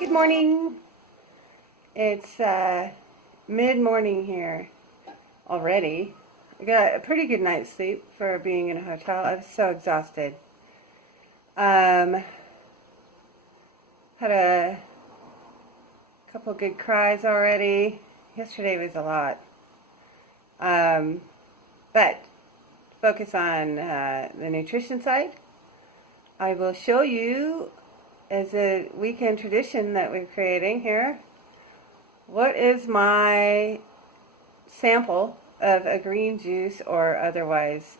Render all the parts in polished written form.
Good morning. It's mid-morning here already. I got a pretty good night's sleep for being in a hotel. I was so exhausted. Had a couple good cries already. Yesterday was a lot. But focus on the nutrition side. I will show you, as a weekend tradition that we're creating here, what is my sample of a green juice or otherwise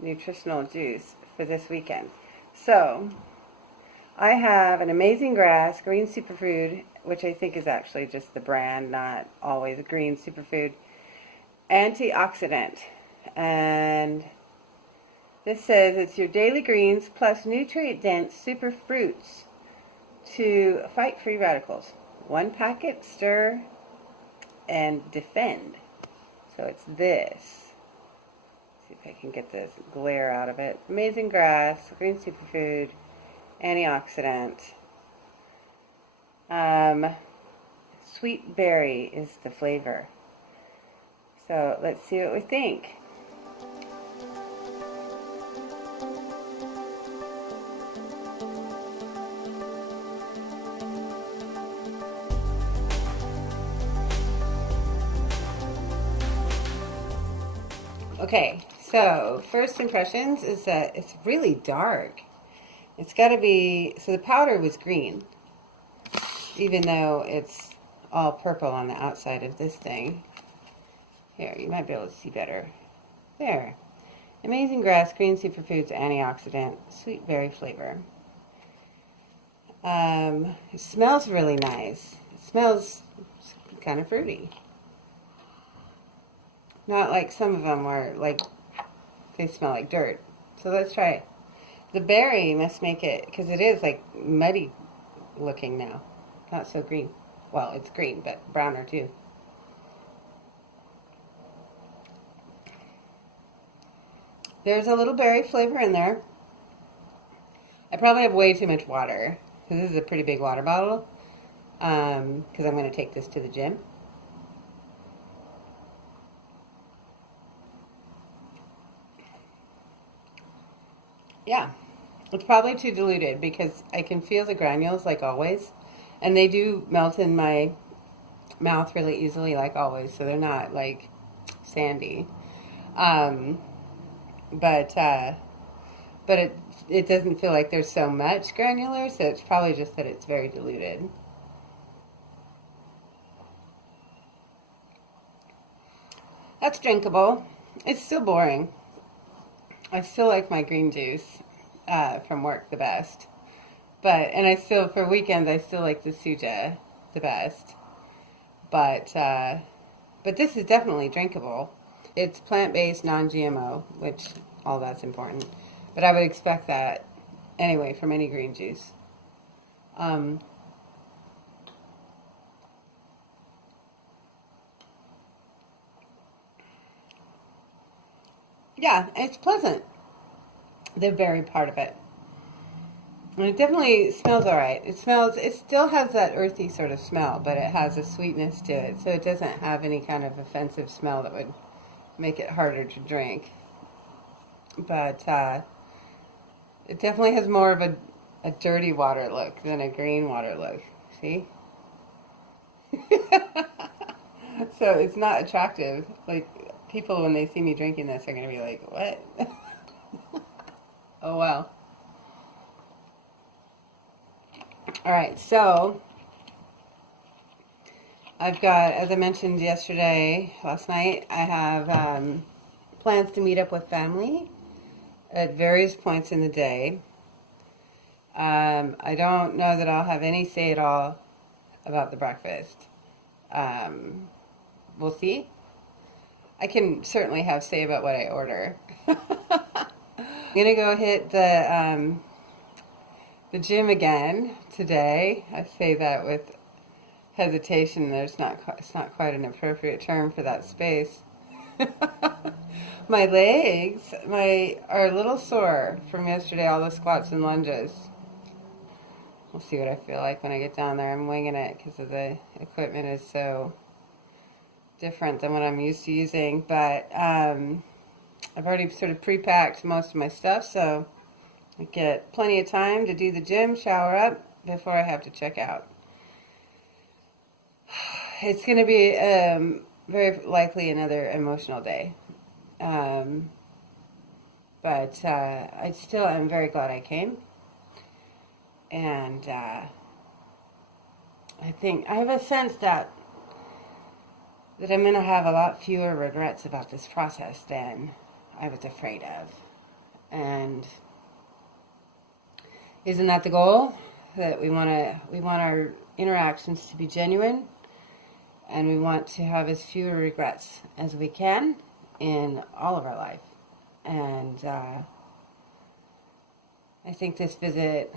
nutritional juice for this weekend. So I have an Amazing Grass green superfood, which I think is actually just the brand, not always a green superfood, antioxidant. And this says it's your daily greens plus nutrient-dense super fruits to fight free radicals. One packet, stir, and defend. So it's this. See if I can get this glare out of it. Amazing Grass, green superfood, antioxidant. Sweet berry is the flavor. So let's see what we think. Okay, so first impressions is that it's really dark. It's got to be, so the powder was green, even though it's all purple on the outside of this thing. Here, you might be able to see better. There. Amazing Grass, green superfoods, antioxidant, sweet berry flavor. It smells really nice. It smells kind of fruity. Not like some of them where, like, they smell like dirt. So let's try it. The berry must make it, because it is, like, muddy looking now. Not so green. Well, it's green, but browner too. There's a little berry flavor in there. I probably have way too much water, because this is a pretty big water bottle, because I'm going to take this to the gym. Yeah, it's probably too diluted because I can feel the granules like always. And they do melt in my mouth really easily like always, so they're not like sandy. Um, but it doesn't feel like there's so much granular, so it's probably just that it's very diluted. That's drinkable. It's still boring. I still like my green juice from work the best. And I still, for weekends, I still like the Suja the best. But this is definitely drinkable. It's plant-based, non-GMO, which all that's important. But I would expect that anyway from any green juice. Yeah, it's pleasant. The berry part of it. And it definitely smells alright. It still has that earthy sort of smell, but it has a sweetness to it, so it doesn't have any kind of offensive smell that would make it harder to drink. But it definitely has more of a dirty water look than a green water look. See? So it's not attractive. Like, people, when they see me drinking this, are going to be like, what? Oh, well. All right, so I've got, as I mentioned last night, I have plans to meet up with family at various points in the day. I don't know that I'll have any say at all about the breakfast. We'll see. I can certainly have say about what I order. I'm gonna go hit the gym again today. I say that with hesitation. It's not quite an appropriate term for that space. My legs are a little sore from yesterday, all the squats and lunges. we'll see what I feel like when I get down there. I'm winging it because of the equipment is so different than what I'm used to using. But I've already sort of pre-packed most of my stuff, so I get plenty of time to do the gym, shower up before I have to check out. It's going to be very likely another emotional day. But I still am very glad I came. And I think I have a sense that I'm going to have a lot fewer regrets about this process than I was afraid of. And isn't that the goal? That we want our interactions to be genuine, and we want to have as few regrets as we can in all of our life. And I think this visit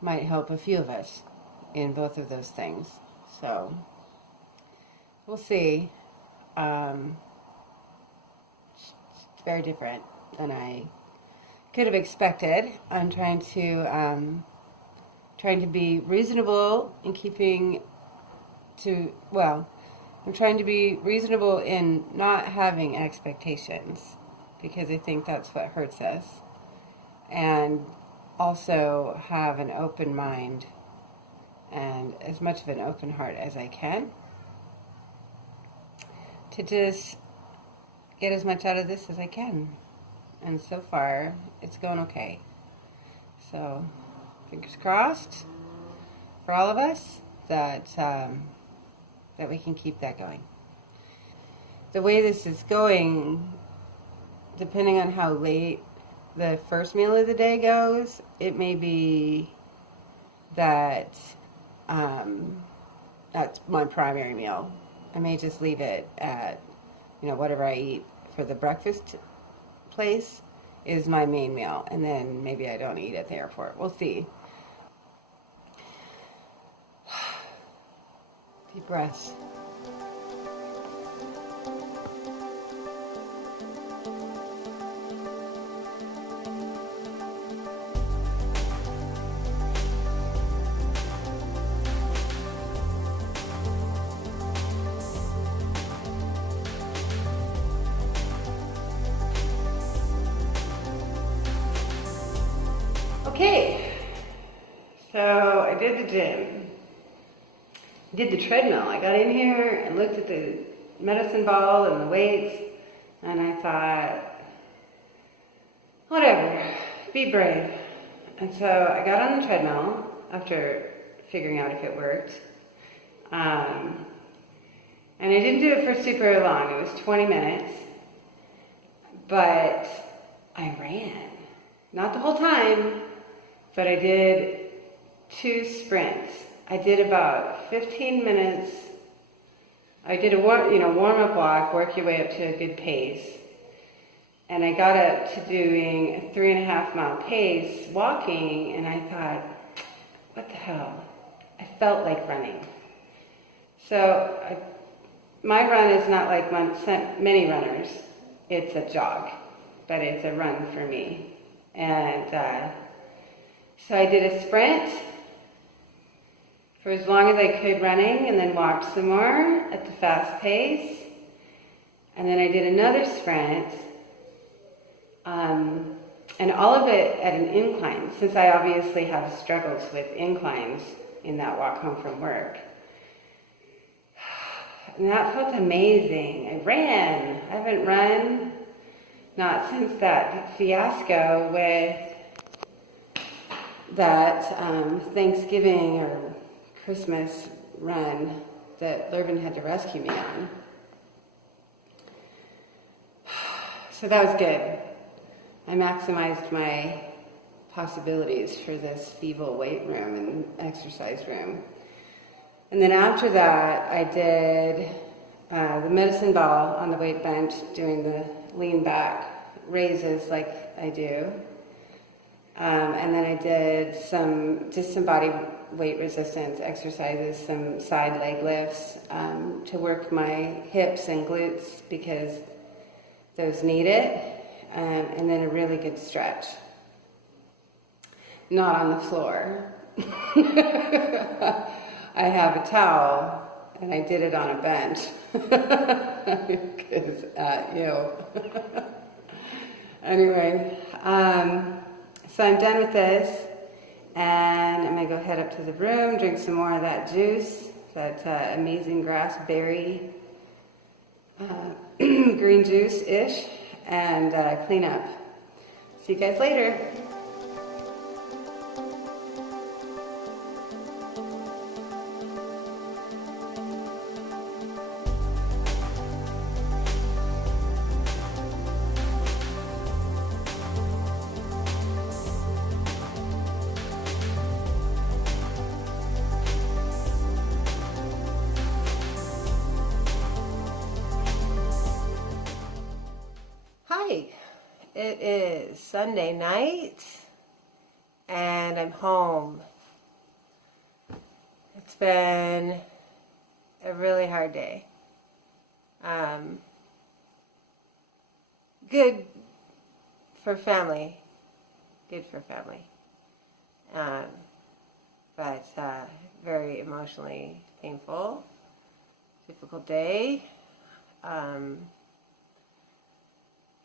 might help a few of us in both of those things. So we'll see. It's very different than I could have expected. I'm trying to be reasonable in I'm trying to be reasonable in not having expectations, because I think that's what hurts us. And also have an open mind and as much of an open heart as I can to just get as much out of this as I can. And so far, it's going okay. So, fingers crossed for all of us that we can keep that going. The way this is going, depending on how late the first meal of the day goes, it may be that that's my primary meal. I may just leave it at, whatever I eat for the breakfast place is my main meal, and then maybe I don't eat at the airport. We'll see. Deep breaths. Okay, so I did the gym. I did the treadmill. I got in here and looked at the medicine ball and the weights, and I thought, whatever, be brave. And so I got on the treadmill after figuring out if it worked. And I didn't do it for super long. It was 20 minutes. But I ran. Not the whole time, but I did 2 sprints. I did about 15 minutes. I did a warm-up walk, work your way up to a good pace. And I got up to doing a 3.5-mile pace walking, and I thought, what the hell? I felt like running. So my run is not like many runners. It's a jog, but it's a run for me. And so I did a sprint for as long as I could running, and then walked some more at the fast pace. And then I did another sprint, and all of it at an incline, since I obviously have struggles with inclines in that walk home from work. And that felt amazing. I ran. I haven't run, not since that fiasco with that Thanksgiving or Christmas run that Lurvin had to rescue me on. So that was good. I maximized my possibilities for this feeble weight room and exercise room. And then after that, I did the medicine ball on the weight bench, doing the lean back raises like I do. And then I did some body weight resistance exercises, some side leg lifts to work my hips and glutes because those need it. And then a really good stretch. Not on the floor, I have a towel, and I did it on a bench. Because, Anyway, so I'm done with this, and I'm going to go head up to the room, drink some more of that juice, that amazing grass berry green juice-ish, and clean up. See you guys later. Hi, it is Sunday night and I'm home. It's been a really hard day. Good for family. Good for family. But very emotionally painful. Difficult day.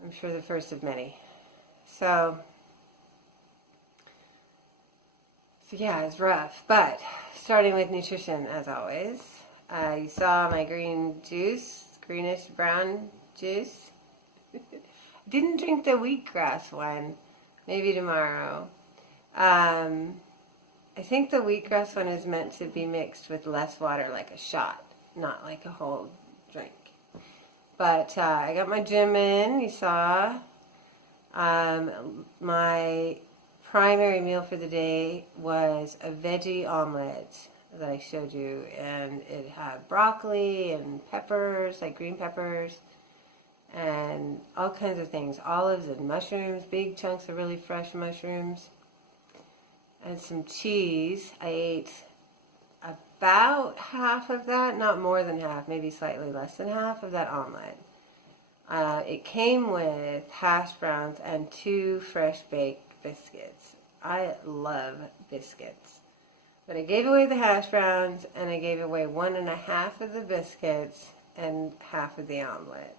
I'm sure the first of many. So yeah, it's rough. But starting with nutrition, as always. You saw my green juice, greenish brown juice. Didn't drink the wheatgrass one. Maybe tomorrow. I think the wheatgrass one is meant to be mixed with less water, like a shot, not like a whole drink. But I got my gym in, you saw. My primary meal for the day was a veggie omelet that I showed you. And it had broccoli and peppers, like green peppers, and all kinds of things. Olives and mushrooms, big chunks of really fresh mushrooms. And some cheese. I ate about half of that, not more than half, maybe slightly less than half of that omelet. It came with hash browns and 2 fresh baked biscuits. I love biscuits. But I gave away the hash browns and I gave away 1.5 of the biscuits and half of the omelet.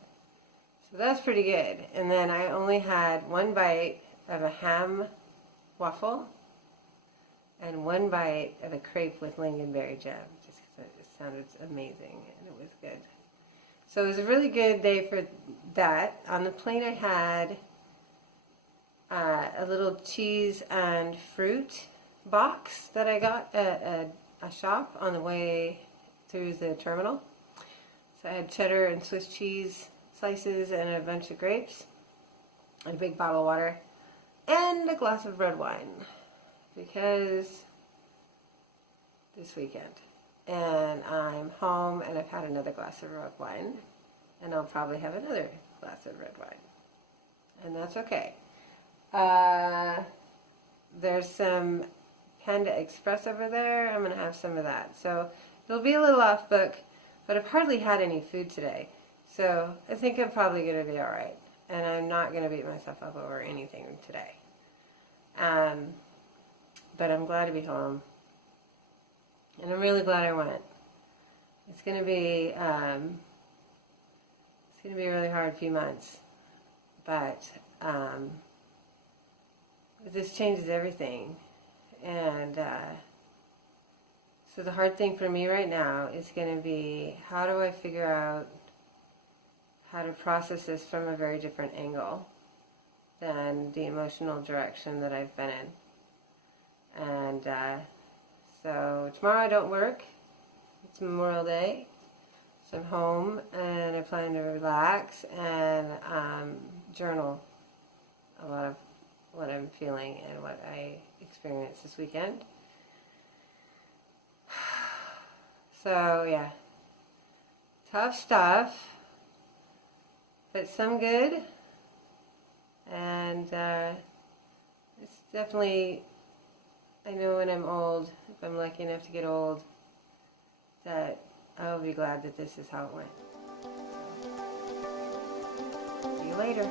So that's pretty good. And then I only had 1 bite of a ham waffle and 1 bite of a crepe with lingonberry jam, just because it sounded amazing and it was good. So it was a really good day for that. On the plane I had a little cheese and fruit box that I got at a shop on the way through the terminal. So I had cheddar and Swiss cheese slices and a bunch of grapes and a big bottle of water and a glass of red wine because this weekend. And I'm home and I've had another glass of red wine and I'll probably have another glass of red wine. And that's okay. There's some Panda Express over there. I'm going to have some of that. So it'll be a little off book, but I've hardly had any food today. So I think I'm probably going to be all right. And I'm not going to beat myself up over anything today. But I'm glad to be home. And I'm really glad I went. It's going to be a really hard few months. But this changes everything. And so the hard thing for me right now is going to be, how do I figure out how to process this from a very different angle than the emotional direction that I've been in. And so tomorrow I don't work. It's Memorial Day. So I'm home and I plan to relax and journal a lot of what I'm feeling and what I experienced this weekend. So yeah, tough stuff, but some good. And it's definitely, I know when I'm old, if I'm lucky enough to get old, that I will be glad that this is how it went. See you later.